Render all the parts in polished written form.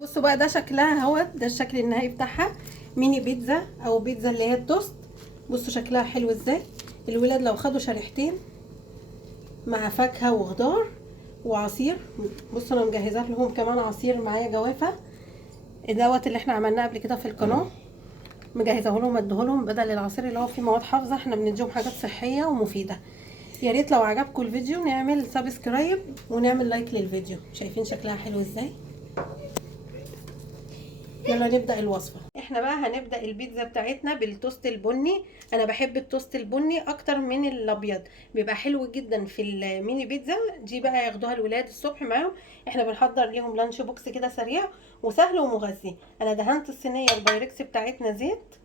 بصوا بقى، ده شكلها اهوت، ده الشكل النهائي بتاعها. ميني بيتزا او بيتزا اللي هي التوست. بصوا شكلها حلو ازاي. الولاد لو خدوا شريحتين مع فاكهه وخضار وعصير. بصوا انا مجهزه لهم كمان عصير معايا جوافه دوت اللي احنا عملناه قبل كده في القناه. مجهزه لهم اديه لهم بدل العصير اللي هو فيه مواد حافظه. احنا بنديهم حاجات صحيه ومفيده. يا ريت لو عجبكم الفيديو نعمل سبسكرايب ونعمل لايك للفيديو. شايفين شكلها حلو ازاي. يلا نبدأ الوصفة. احنا بقى هنبدأ البيتزا بتاعتنا بالتوست البني. انا بحب التوست البني اكتر من الابيض، بيبقى حلو جدا في الميني بيتزا دي. بقى ياخدوها الولاد الصبح معاهم. احنا بنحضر ليهم لانش بوكس كده سريع وسهل ومغذي. انا دهنت الصينية البايركس بتاعتنا زيت،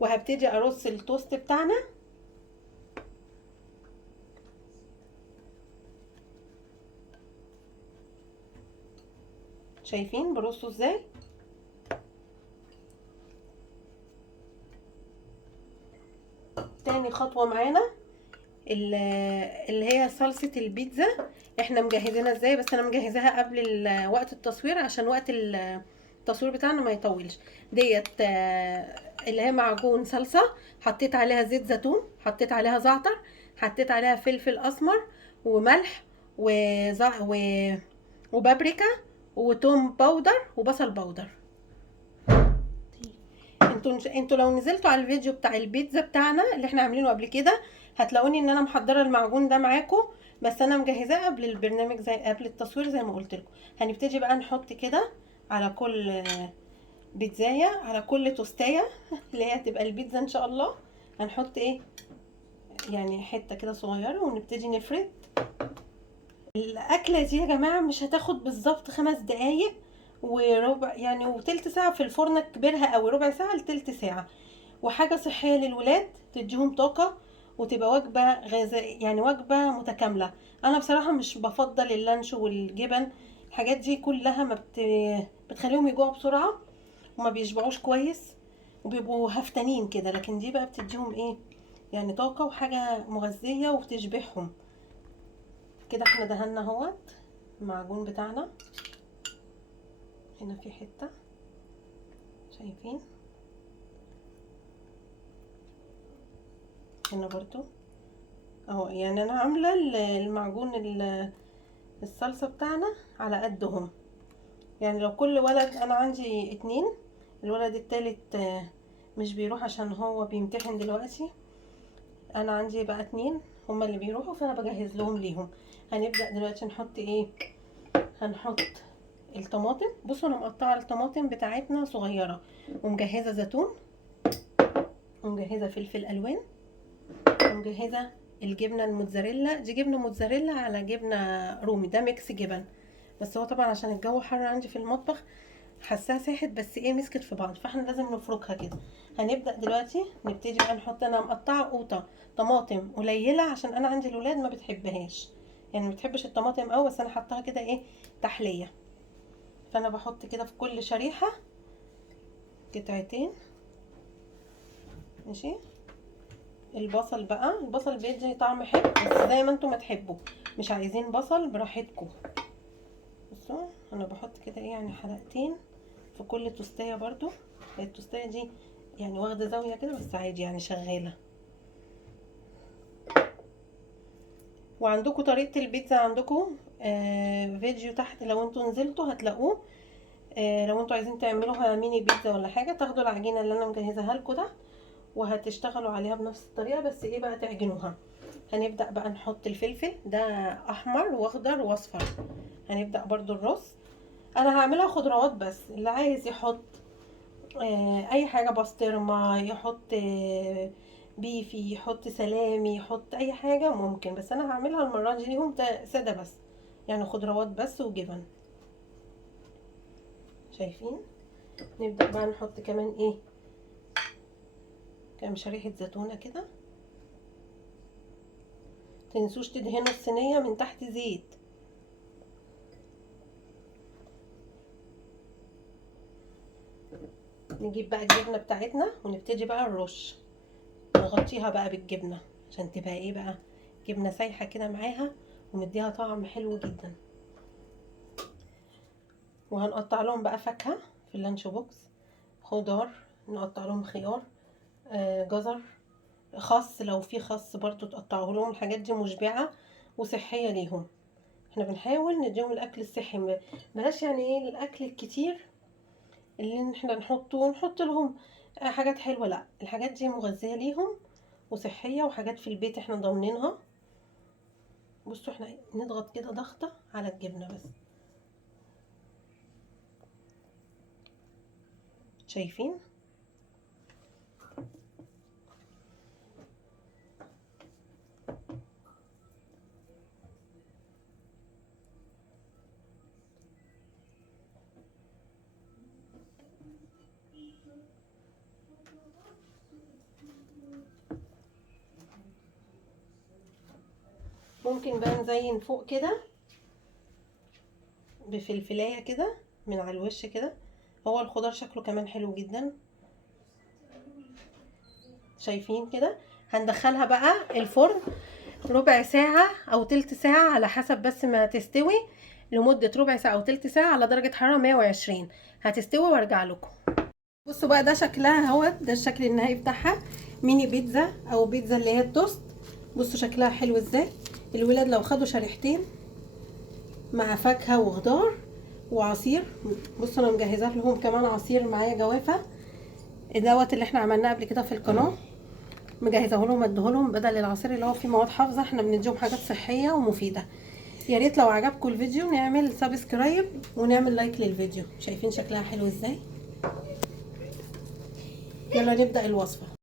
وهبتدي ارص التوست بتاعنا. شايفين برصه ازاي. تاني خطوة معانا اللي هي صلصة البيتزا. احنا مجهزينها ازاي؟ بس انا مجهزاها قبل وقت التصوير عشان وقت التصوير بتاعنا ما يطولش. ديت اللي هي معجون صلصة. حطيت عليها زيت زيتون، حطيت عليها زعتر، حطيت عليها فلفل اسمر وملح وبابريكا وتوم باودر وبصل باودر. انتوا لو نزلتوا على الفيديو بتاع البيتزا بتاعنا اللي احنا عاملينه قبل كده هتلاقوني ان انا محضره المعجون ده معاكم. بس انا مجهزاه قبل البرنامج، زي قبل التصوير زي ما قلت لكم. هنبتدي بقى نحط كده على كل بيتزايه، على كل توستايه اللي هي هتبقى البيتزا ان شاء الله. هنحط ايه يعني حته كده صغيره ونبتدي نفرد. الاكله دي يا جماعه مش هتاخد بالظبط 5 دقايق وربع يعني، وتلت ساعه في الفرن كبيرها، او ربع ساعه لتلت ساعه. وحاجه صحيه للولاد، تديهم طاقه وتبقى وجبه غذائيه يعني وجبه متكامله. انا بصراحه مش بفضل اللانش والجبن، الحاجات دي كلها ما بتخليهم يجوعوا بسرعه وما بيشبعوش كويس وبيبقوا هفتانين كده. لكن دي بقى بتديهم ايه يعني طاقه وحاجه مغذيه وبتشبعهم كده. احنا دهنا اهوت المعجون بتاعنا. هنا في حته، شايفين؟ هنا برضو اهو. يعني انا عامله المعجون الصلصه بتاعنا على قدهم. يعني لو كل ولد، انا عندي 2، الولد التالت مش بيروح عشان هو بيمتحن دلوقتي. انا عندي بقى 2 هما اللي بيروحوا، فانا بجهز لهم ليهم. هنبدأ دلوقتي نحط ايه. هنحط الطماطم. بصوا انا مقطعه الطماطم بتاعتنا صغيره، ومجهزه زيتون، ومجهزه فلفل الوان، ومجهزه الجبنه الموتزاريلا. دي جبنه موتزاريلا على جبنه رومي، ده ميكس جبن. بس هو طبعا عشان الجو حر عندي في المطبخ حاساها ساحت، بس ايه مسكت في بعض، فاحنا لازم نفركها كده. هنبدا دلوقتي نبتدي بقى نحط. انا مقطعه قوطه طماطم قليله عشان انا عندي الولاد ما بتحبهاش، يعني ما بتحبش الطماطم قوي، بس انا حطاها كده ايه تحليه. فانا بحط كده في كل شريحه قطعتين. ماشي. البصل بقى، البصل بيدي طعم حلو، بس زي ما انتم ما تحبوا. مش عايزين بصل براحتكم. بصوا انا بحط كده ايه يعني حلقتين في كل توستايه. برضو التوستايه دي يعني واخده زاويه كده، بس عادي يعني شغاله. وعندكم طريقه البيتزا عندكم فيديو تحت لو انتوا نزلتوا هتلاقوه. لو انتوا عايزين تعملوها ميني بيتزا ولا حاجه، تاخدوا العجينه اللي انا مجهزاها لكم ده وهتشتغلوا عليها بنفس الطريقه، بس ايه بقى تعجنوها. هنبدا بقى نحط الفلفل ده احمر واخضر واصفر. هنبدا برضو الرز. انا هعملها خضروات، بس اللي عايز يحط اي حاجه، بسطرمه يحط، بيفي يحط، سلامي يحط، اي حاجه ممكن. بس انا هعملها المره دي ليهم ساده بس، يعني خضروات بس وجبن. شايفين؟ نبدا بقى نحط كمان ايه كام شريحه زيتونه كده. تنسوش تدهنوا الصينيه من تحت زيت. نجيب بقى الجبنه بتاعتنا ونبتدي بقى نرش، نغطيها بقى بالجبنه عشان تبقى ايه بقى جبنه سايحه كده معاها ومديها طعم حلو جدا. وهنقطع لهم بقى فاكهة في اللانش بوكس، خضار، نقطع لهم خيار، جزر، خس، لو في خس برضو تقطعه لهم. الحاجات دي مشبعة وصحية ليهم. احنا بنحاول نديهم الاكل الصحي، بلاش يعني ايه الاكل الكتير اللي احنا نحط لهم حاجات حلوة. لا، الحاجات دي مغذية ليهم وصحية، وحاجات في البيت احنا ضامنينها. بصوا احنا نضغط كده ضغطة على الجبنة بس، شايفين؟ ممكن بقى نزين فوق كده بفلفلايه كده من على الوش كده. هو الخضار شكله كمان حلو جدا، شايفين كده؟ هندخلها بقى الفرن ربع ساعة او تلت ساعة على حسب بس ما تستوي، لمدة ربع ساعة او تلت ساعة على درجة حرارة 120 هتستوي وارجع لكم. بصوا بقى ده شكلها اهوت، ده الشكل النهائي بتاعها، ميني بيتزا او بيتزا اللي هي التوست. بصوا شكلها حلو ازاي. الولاد لو خدوا شريحتين مع فاكهة وخضار وعصير. بصوا انا مجهزه لهم كمان عصير معايا جوافه دوت اللي احنا عملناه قبل كده في القناه، مجهزه لهم اديه لهم بدل العصير اللي هو فيه مواد حافظه. احنا بنديهم حاجات صحيه ومفيده. يا ريت لو عجبكم الفيديو نعمل سبسكرايب ونعمل لايك للفيديو. شايفين شكلها حلو ازاي؟ يلا نبدا الوصفه.